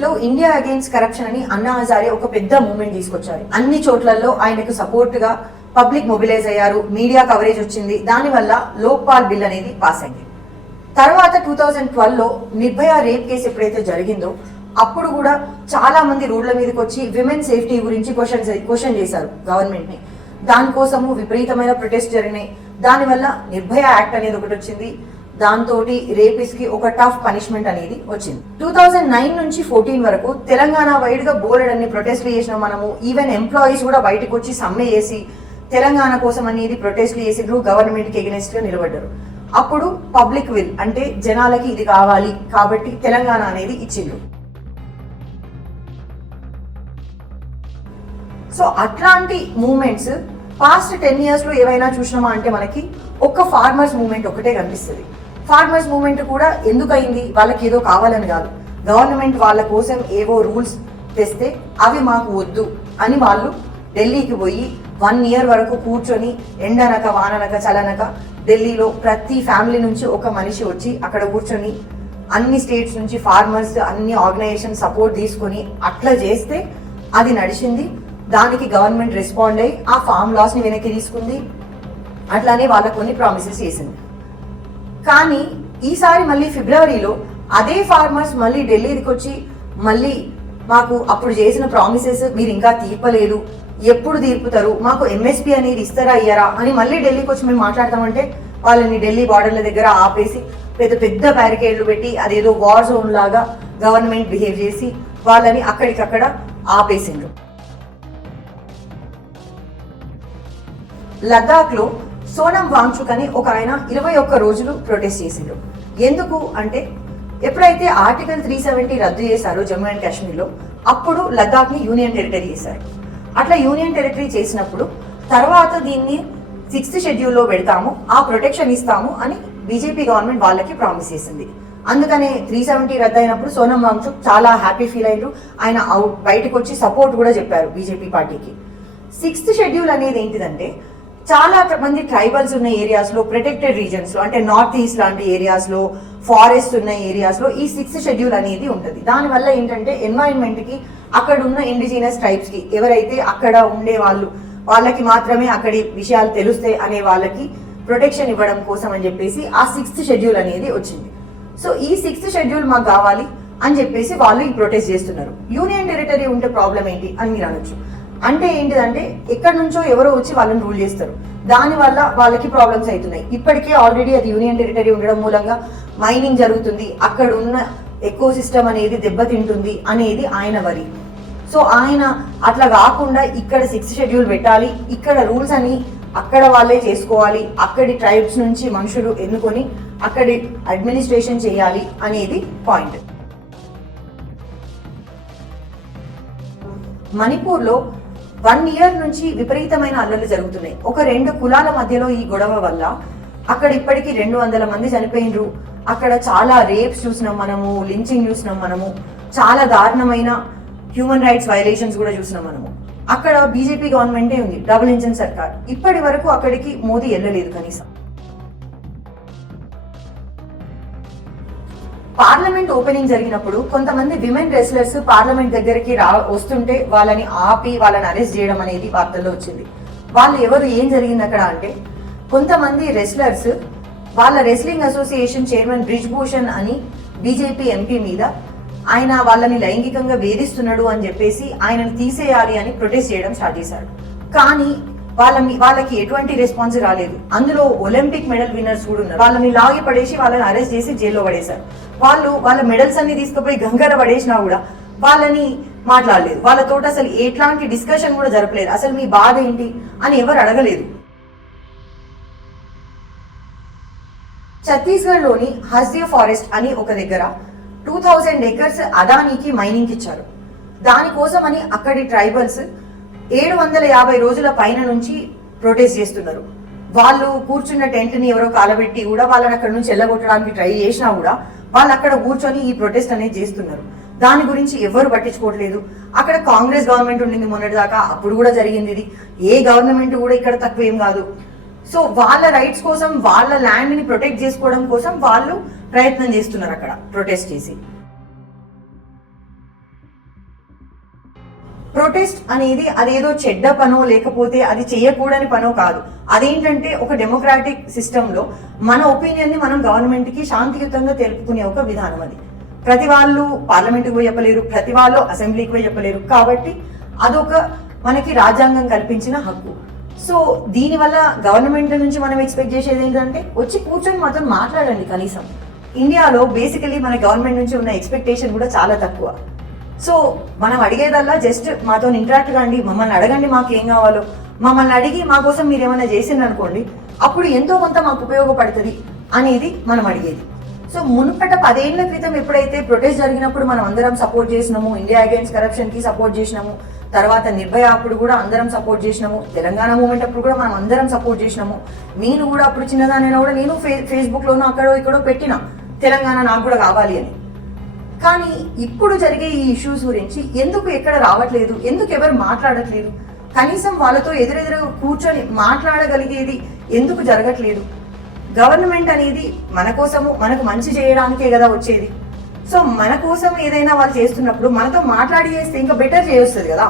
టైంలో India against corruption అని అన్నా హజారే ఒక పెద్ద మూమెంట్ తీసుకొచ్చారు. అన్ని చోట్లలో ఆయనకు సపోర్ట్గా పబ్లిక్ మొబిలైజ్ అయ్యారు. మీడియా కవరేజ్ వచ్చింది. దానివల్ల లోక్పాల్ బిల్ అనేది పాస్ అయింది. తర్వాత టూ థౌజండ్ ట్వెల్వ్లో నిర్భయ రేప్ కేసు ఎప్పుడైతే జరిగిందో అప్పుడు కూడా చాలా మంది రోడ్ల మీదకి వచ్చి విమెన్ సేఫ్టీ గురించి క్వశ్చన్ క్వశ్చన్ చేశారు గవర్నమెంట్ని దానికోసము విపరీతమైన ప్రొటెస్ట్ జరిగినాయి. దానివల్ల నిర్భయ యాక్ట్ అనేది ఒకటి వచ్చింది. దాంతో రేపిస్కి ఒక టఫ్ పనిష్మెంట్ అనేది వచ్చింది. టూ థౌజండ్ నైన్ నుంచి ఫోర్టీన్ వరకు తెలంగాణ వైడ్గా బోర్డు అన్ని ప్రొటెస్ట్లు చేసిన మనము ఈవెన్ ఎంప్లాయీస్ కూడా బయటకు వచ్చి సమ్మె చేసి తెలంగాణ కోసం అనేది ప్రొటెస్ట్లు చేసిండ్రు గవర్నమెంట్కి ఎగనెస్ట్గా నిలబడ్డారు. అప్పుడు పబ్లిక్ విల్ అంటే జనాలకి ఇది కావాలి కాబట్టి తెలంగాణ అనేది ఇచ్చిండ్రు. సో అట్లాంటి మూమెంట్స్ పాస్ట్ టెన్ ఇయర్స్లో ఏవైనా చూసినామా అంటే మనకి ఒక్క ఫార్మర్స్ మూమెంట్ ఒకటే కనిపిస్తుంది. ఫార్మర్స్ మూమెంట్ కూడా ఎందుకు అయింది వాళ్ళకి ఏదో కావాలని కాదు. గవర్నమెంట్ వాళ్ళ కోసం ఏవో రూల్స్ తెస్తే అవి మాకు వద్దు అని వాళ్ళు ఢిల్లీకి పోయి వన్ ఇయర్ వరకు కూర్చొని ఎండనక వాననక చలనక ఢిల్లీలో ప్రతి ఫ్యామిలీ నుంచి ఒక మనిషి వచ్చి అక్కడ కూర్చొని అన్ని స్టేట్స్ నుంచి ఫార్మర్స్ అన్ని ఆర్గనైజేషన్ సపోర్ట్ తీసుకొని అట్లా చేస్తే అది నడిచింది. దానికి గవర్నమెంట్ రెస్పాండ్ అయ్యి ఆ ఫామ్ లాస్ని వెనక్కి తీసుకుంది. అట్లానే వాళ్ళకు కొన్ని ప్రామిసెస్ చేసింది. కానీ ఈసారి మళ్ళీ ఫిబ్రవరిలో అదే ఫార్మర్స్ మళ్ళీ ఢిల్లీకి వచ్చి మళ్ళీ మాకు అప్పుడు చేసిన ప్రామిసెస్ మీరు ఇంకా తీర్పలేదు. ఎప్పుడు తీర్పుతారు? మాకు ఎంఎస్పి అనేది ఇస్తారా ఇయ్యారా అని మళ్ళీ ఢిల్లీకి వచ్చి మేము మాట్లాడతామంటే వాళ్ళని ఢిల్లీ బార్డర్ల దగ్గర ఆపేసి పెద్ద పెద్ద బ్యారికేడ్లు పెట్టి అదేదో వార్ జోన్ లాగా గవర్నమెంట్ బిహేవ్ చేసి వాళ్ళని అక్కడికక్కడ ఆపేసిండ్రు. లద్దాఖ్లో సోనం వాంగ్చుక్ అని ఒక ఆయన ఇరవై ఒక్క రోజులు ప్రొటెస్ట్ చేసిండు. ఎందుకు అంటే ఎప్పుడైతే ఆర్టికల్ త్రీ సెవెంటీ రద్దు చేశారో జమ్మూ అండ్ కాశ్మీర్లో అప్పుడు లద్దాఖ్ని యూనియన్ టెరిటరీ చేశారు. అట్లా యూనియన్ టెరిటరీ చేసినప్పుడు తర్వాత దీన్ని సిక్స్త్ షెడ్యూల్లో పెడతాము ఆ ప్రొటెక్షన్ ఇస్తాము అని బీజేపీ గవర్నమెంట్ వాళ్ళకి ప్రామిస్ చేసింది. అందుకనే త్రీ సెవెంటీ రద్దు అయినప్పుడు సోనం వాంగ్చుక్ చాలా హ్యాపీ ఫీల్ అయ్యారు ఆయన అవుట్ బయటకు వచ్చి సపోర్ట్ కూడా చెప్పారు బీజేపీ పార్టీకి. సిక్స్త్ షెడ్యూల్ అనేది ఏంటిదంటే చాలా మంది ట్రైబల్స్ ఉన్న ఏరియాస్లో ప్రొటెక్టెడ్ రీజన్స్లో అంటే నార్త్ ఈస్ట్ లాంటి ఏరియాస్లో ఫారెస్ట్ ఉన్న ఏరియాస్లో ఈ సిక్స్త్ షెడ్యూల్ అనేది ఉంటుంది. దానివల్ల ఏంటంటే ఎన్వైరన్మెంట్కి అక్కడ ఉన్న ఇండిజినస్ ట్రైబ్స్కి ఎవరైతే అక్కడ ఉండే వాళ్ళు వాళ్ళకి మాత్రమే అక్కడి విషయాలు తెలుస్తాయి అనే వాళ్ళకి ప్రొటెక్షన్ ఇవ్వడం కోసం అని చెప్పేసి ఆ సిక్స్త్ షెడ్యూల్ అనేది వచ్చింది. సో ఈ సిక్స్త్ షెడ్యూల్ మాకు కావాలి అని చెప్పేసి వాళ్ళు ఈ ప్రొటెస్ట్ చేస్తున్నారు. యూనియన్ టెరిటరీ ఉంటే ప్రాబ్లం ఏంటి అని మీరు అనొచ్చు. అంటే ఏంటిదంటే ఎక్కడి నుంచో ఎవరో వచ్చి వాళ్ళని రూల్ చేస్తారు. దాని వల్ల వాళ్ళకి ప్రాబ్లమ్స్ అవుతున్నాయి. ఇప్పటికే ఆల్రెడీ అది యూనియన్ టెరిటరీ ఉండడం మూలంగా మైనింగ్ జరుగుతుంది. అక్కడ ఉన్న ఎకో సిస్టమ్ అనేది దెబ్బతింటుంది అనేది ఆయన వరి. సో ఆయన అట్లా కాకుండా ఇక్కడ సిక్స్త్ షెడ్యూల్ పెట్టాలి. ఇక్కడ రూల్స్ అని అక్కడ వాళ్ళే చేసుకోవాలి. అక్కడి ట్రైబ్స్ నుంచి మనుషులు ఎన్నుకొని అక్కడి అడ్మినిస్ట్రేషన్ చేయాలి అనేది పాయింట్ మణిపూర్లో వన్ ఇయర్ నుంచి విపరీతమైన అల్లర్లు జరుగుతున్నాయి. ఒక రెండు కులాల మధ్యలో ఈ గొడవ వల్ల అక్కడ ఇప్పటికీ రెండు వందల మంది చనిపోయినరు. అక్కడ చాలా రేప్స్ చూసినాం మనము లించింగ్ చూసినాం మనము. చాలా దారుణమైన హ్యూమన్ రైట్స్ వైలేషన్స్ కూడా చూసినాం మనము. అక్కడ బీజేపీ గవర్నమెంటే ఉంది డబుల్ ఇంజిన్ సర్కార్. ఇప్పటి వరకు అక్కడికి మోదీ వెళ్ళలేదు కనీసం. పార్లమెంట్ ఓపెనింగ్ జరిగినప్పుడు కొంతమంది విమెన్ రెస్లర్స్ పార్లమెంట్ దగ్గరికి రా వస్తుంటే వాళ్ళని ఆపి వాళ్ళని అరెస్ట్ చేయడం అనేది వార్తల్లో వచ్చింది. వాళ్ళు ఎవరు ఏం జరిగింది అక్కడ అంటే కొంతమంది రెస్లర్స్ వాళ్ళ wrestling association chairman Brij Bhushan అని బీజేపీ ఎంపీ మీద ఆయన వాళ్ళని లైంగికంగా వేధిస్తున్నాడు అని చెప్పేసి ఆయనను తీసేయాలి అని ప్రొటెస్ట్ చేయడం స్టార్ట్ చేశాడు కానీ వాళ్ళ వాళ్ళకి ఎటువంటి రెస్పాన్స్ రాలేదు. అందులో ఒలింపిక్ మెడల్ విన్నర్స్ కూడా ఉన్నారు. వాళ్ళని లాగి పడేసి వాళ్ళని అరెస్ట్ చేసి జైల్లో పడేశారు. వాళ్ళు వాళ్ళ మెడల్స్ అన్ని తీసుకుపోయి గంగర పడేసినా కూడా వాళ్ళని మాట్లాడలేదు. వాళ్ళతో అసలు ఎట్లాంటి డిస్కషన్ కూడా జరపలేదు. అసలు మీ బాధ ఏంటి అని ఎవరు అడగలేదు. ఛత్తీస్గఢ్లోని హస్దే ఫారెస్ట్ అని ఒక దగ్గర టూ థౌజండ్ ఎకర్స్ అదానీకి మైనింగ్ ఇచ్చారు. దానికోసం అని అక్కడి ట్రైబల్స్ ఏడు వందల యాభై రోజుల పైన నుంచి ప్రొటెస్ట్ చేస్తున్నారు. వాళ్ళు కూర్చున్న టెంట్ని ఎవరో కాలబెట్టి కూడా వాళ్ళని అక్కడ నుంచి వెళ్ళగొట్టడానికి ట్రై చేసినా కూడా వాళ్ళు అక్కడ కూర్చొని ఈ ప్రొటెస్ట్ అనేది చేస్తున్నారు. దాని గురించి ఎవరు పట్టించుకోవట్లేదు. అక్కడ కాంగ్రెస్ గవర్నమెంట్ ఉండింది మొన్నటిదాకా అప్పుడు కూడా జరిగింది ఇది. ఏ గవర్నమెంట్ కూడా ఇక్కడ తక్కువ ఏం కాదు. సో వాళ్ళ రైట్స్ కోసం వాళ్ళ ల్యాండ్ని ప్రొటెక్ట్ చేసుకోవడం కోసం వాళ్ళు ప్రయత్నం చేస్తున్నారు అక్కడ ప్రొటెస్ట్ చేసి. ప్రొటెస్ట్ అనేది అదేదో చెడ్డ పనో లేకపోతే అది చేయకూడని పనో కాదు. అదేంటంటే ఒక డెమోక్రాటిక్ సిస్టంలో మన ఒపీనియన్ని మనం గవర్నమెంట్కి శాంతియుతంగా తెలుపుకునే ఒక విధానం అది. ప్రతి వాళ్ళు పార్లమెంట్కి పోయి చెప్పలేరు ప్రతి వాళ్ళు అసెంబ్లీకి పోయి చెప్పలేరు కాబట్టి అదొక మనకి రాజ్యాంగం కల్పించిన హక్కు. సో దీనివల్ల గవర్నమెంట్ నుంచి మనం ఎక్స్పెక్ట్ చేసేది ఏంటంటే వచ్చి కూర్చొని మాత్రం మాట్లాడండి కనీసం. ఇండియాలో బేసికలీ మన గవర్నమెంట్ నుంచి ఉన్న ఎక్స్పెక్టేషన్ కూడా చాలా తక్కువ. సో మనం అడిగేదల్లా జస్ట్ మాతో ఇంటరాక్ట్ కాండి మమ్మల్ని అడగండి మాకు ఏం కావాలో. మమ్మల్ని అడిగి మా కోసం మీరు ఏమైనా చేసిందనుకోండి అప్పుడు ఎంతో కొంత మాకు ఉపయోగపడుతుంది అనేది మనం అడిగేది. సో మునుపట పదేళ్ళ క్రితం ఎప్పుడైతే ప్రొటెస్ట్ జరిగినప్పుడు మనం అందరం సపోర్ట్ చేసినాము ఇండియా అగేన్స్ కరప్షన్కి సపోర్ట్ చేసినాము తర్వాత నిర్భయ అప్పుడు కూడా అందరం సపోర్ట్ చేసినాము తెలంగాణ మూమెంట్ అప్పుడు కూడా మనం అందరం సపోర్ట్ చేసినాము. నేను కూడా అప్పుడు చిన్నదానైనా కూడా నేను ఫే- ఫేస్బుక్లోనూ అక్కడో ఇక్కడో పెట్టిన తెలంగాణ నాకు కూడా కావాలి అని. కానీ ఇప్పుడు జరిగే ఈ ఇష్యూస్ గురించి ఎందుకు ఎక్కడ రావట్లేదు? ఎందుకు ఎవరు మాట్లాడట్లేదు? కనీసం వాళ్ళతో ఎదురెదురు కూర్చొని మాట్లాడగలిగేది ఎందుకు జరగట్లేదు? గవర్నమెంట్ అనేది మన కోసము మనకు మంచి చేయడానికే కదా వచ్చేది. సో మన కోసం ఏదైనా వాళ్ళు చేస్తున్నప్పుడు మనతో మాట్లాడి చేస్తే ఇంకా బెటర్ చేయొస్తుంది కదా.